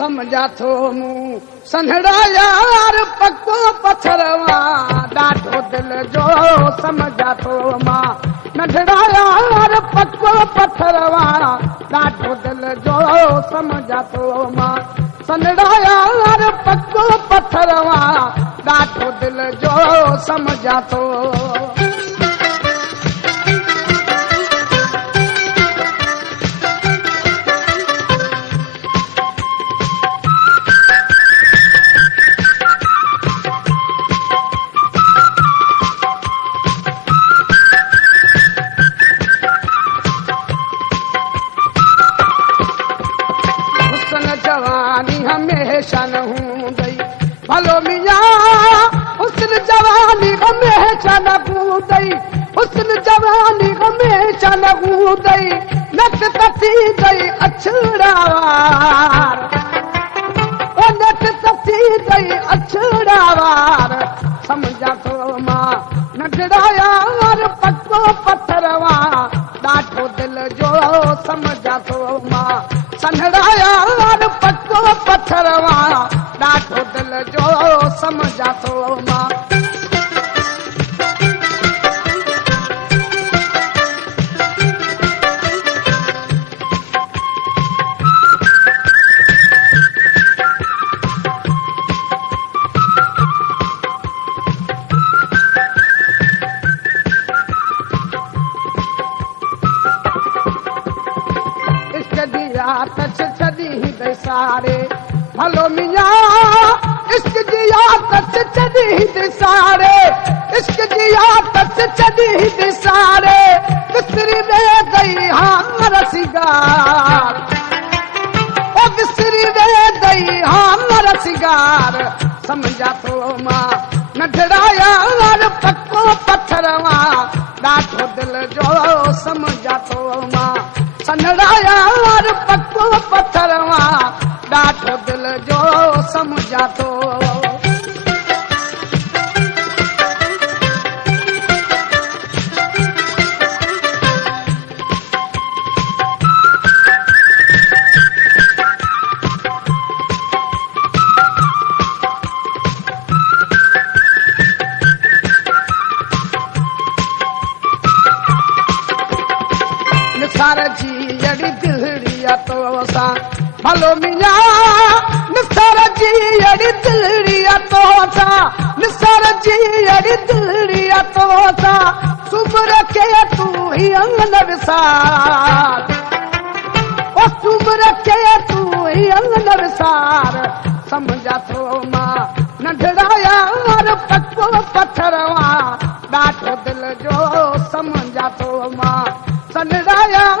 समझा थो मूं सन्हड़ा यार पको पत्थरवा ॾाढो दिल जो समझा थो मां नंढड़ा यार पको पत्थरवा ॾाढो दिल जो समझा थो मां सन्हड़ा यार पको पत्थरवा ॾाढो दिल जो समझा थो जवानी हमेशा न हूंदई भलो मियां हुस्न जवानी हमेशा न हूंदई हुस्न जवानी हमेशा न हूंदई नक तथी गई अछड़ावार ओ नक तथी गई अछड़ावार समझा थो मां नंढड़ा यार पको पत्थरवा ॾाढो दिल जो समझा थो मां सन्हड़ा यार पको पत्थरवा ॾाढो दिल जो समझा थो मां सारे भलो मियां इश्क जी आदत चढ़ी सारे इश्क जी आदत चढ़ी सारे बिसरी में गई हाँ रसिगार ओ बिसरी में गई हाँ रसिगार समझा थो मां नंढड़ा यार पको पत्थरवा ॾाढो दिल जो समझा थो मां सन्हड़ा यार पको पत्थरवा ॾाढो दिल जो समझा थो निसार जी अड़ी दिलड़िया तो सां भलो मियां निसार जी अड़ी दिलड़िया तो सां निसार जी अड़ी दिलड़िया तो सां सुमर के तू ही अंगन विसार ओ सुमर के तू ही अंगन विसार समझा थो मां नंढड़ा यार पको पत्थरवा ॾाढो दिल जो समझा थो मां सन्हड़ा यार